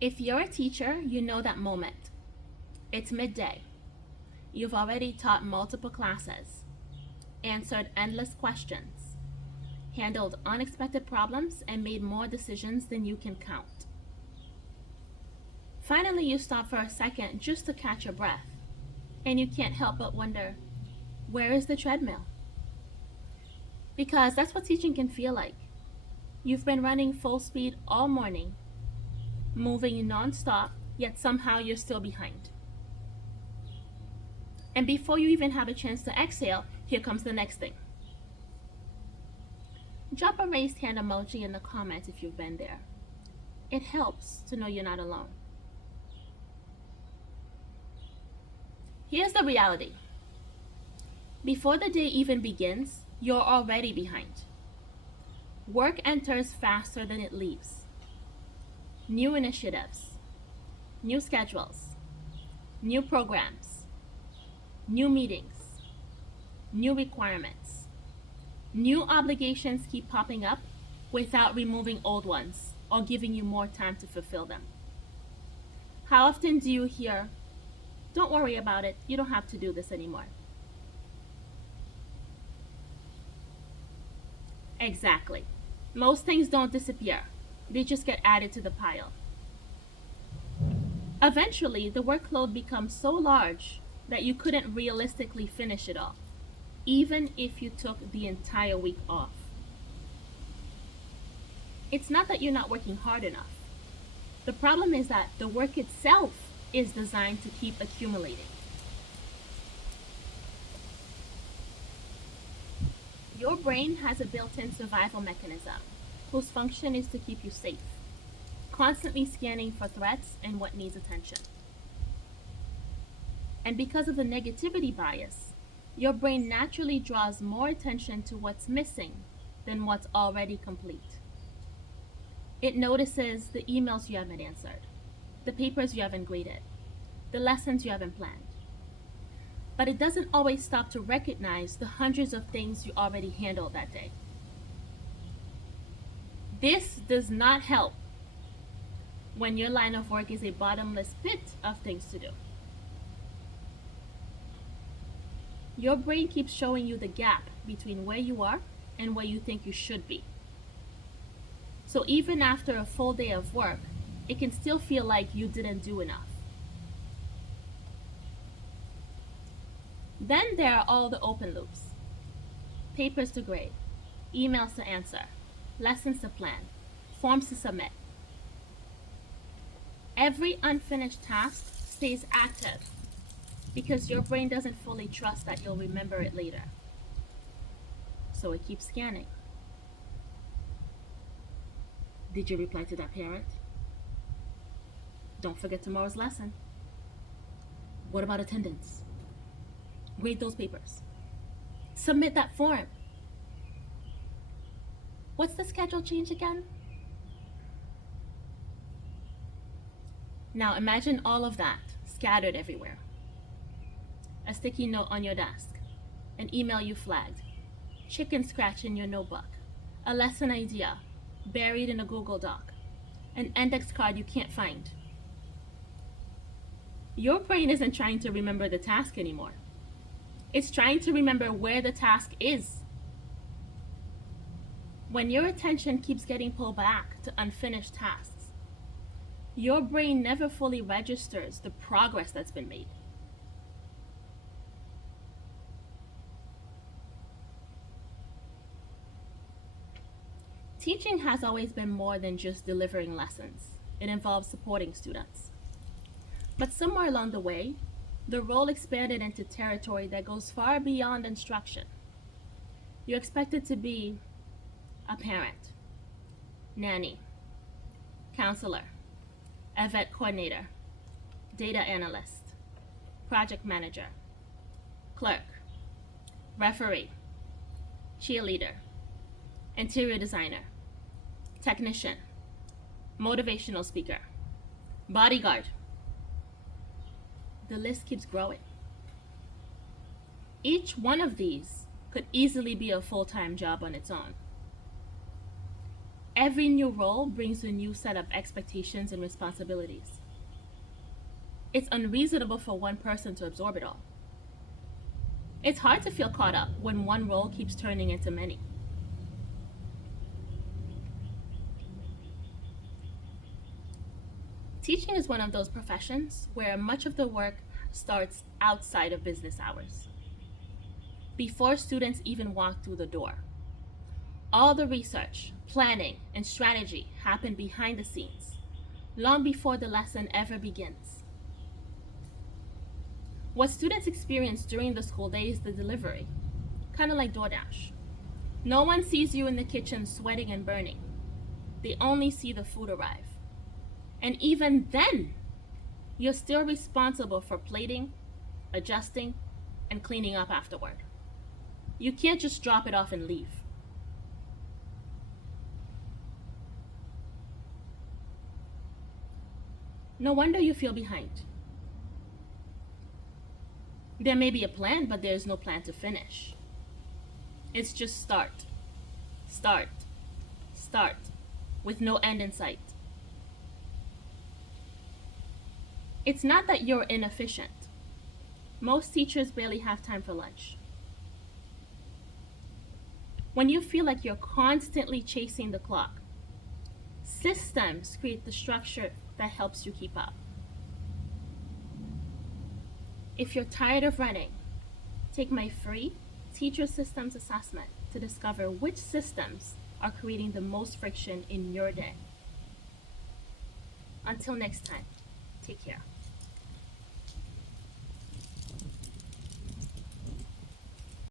If you're a teacher, you know that moment. It's midday. You've already taught multiple classes, answered endless questions, handled unexpected problems, and made more decisions than you can count. Finally, you stop for a second just to catch your breath, and you can't help but wonder, where is the treadmill? Because that's what teaching can feel like. You've been running full speed all morning, moving non-stop, yet somehow you're still behind. And before you even have a chance to exhale, here comes the next thing. Drop a raised hand emoji in the comments if you've been there. It helps to know you're not alone. Here's the reality. Before the day even begins, you're already behind. Work enters faster than it leaves. New initiatives, new schedules, new programs, new meetings, new requirements, new obligations keep popping up without removing old ones or giving you more time to fulfill them. How often do you hear, "Don't worry about it, you don't have to do this anymore"? Exactly. Most things don't disappear, they just get added to the pile. Eventually, the workload becomes so large that you couldn't realistically finish it all, even if you took the entire week off. It's not that you're not working hard enough. The problem is that the work itself is designed to keep accumulating. Your brain has a built-in survival mechanism whose function is to keep you safe, constantly scanning for threats and what needs attention. And because of the negativity bias, your brain naturally draws more attention to what's missing than what's already complete. It notices the emails you haven't answered, the papers you haven't graded, the lessons you haven't planned. But it doesn't always stop to recognize the hundreds of things you already handled that day. This does not help when your line of work is a bottomless pit of things to do. Your brain keeps showing you the gap between where you are and where you think you should be. So even after a full day of work, it can still feel like you didn't do enough. Then there are all the open loops. Papers to grade, emails to answer, lessons to plan, forms to submit. Every unfinished task stays active because your brain doesn't fully trust that you'll remember it later. So it keeps scanning. Did you reply to that parent? Don't forget tomorrow's lesson. What about attendance? Grade those papers. Submit that form. What's the schedule change again? Now imagine all of that scattered everywhere. A sticky note on your desk, an email you flagged, chicken scratch in your notebook, a lesson idea buried in a Google Doc, an index card you can't find. Your brain isn't trying to remember the task anymore. It's trying to remember where the task is. When your attention keeps getting pulled back to unfinished tasks, your brain never fully registers the progress that's been made. Teaching has always been more than just delivering lessons. It involves supporting students. But somewhere along the way, the role expanded into territory that goes far beyond instruction. You're expected to be a parent, nanny, counselor, event coordinator, data analyst, project manager, clerk, referee, cheerleader, interior designer, technician, motivational speaker, bodyguard. The list keeps growing. Each one of these could easily be a full-time job on its own. Every new role brings a new set of expectations and responsibilities. It's unreasonable for one person to absorb it all. It's hard to feel caught up when one role keeps turning into many. Teaching is one of those professions where much of the work starts outside of business hours, before students even walk through the door. All the research, planning, and strategy happen behind the scenes, long before the lesson ever begins. What students experience during the school day is the delivery, kind of like DoorDash. No one sees you in the kitchen sweating and burning. They only see the food arrive. And even then, you're still responsible for plating, adjusting, and cleaning up afterward. You can't just drop it off and leave. No wonder you feel behind. There may be a plan, but there is no plan to finish. It's just start, start, start, with no end in sight. It's not that you're inefficient. Most teachers barely have time for lunch. When you feel like you're constantly chasing the clock, systems create the structure that helps you keep up. If you're tired of running, take my free Teacher Systems Assessment to discover which systems are creating the most friction in your day. Until next time, take care.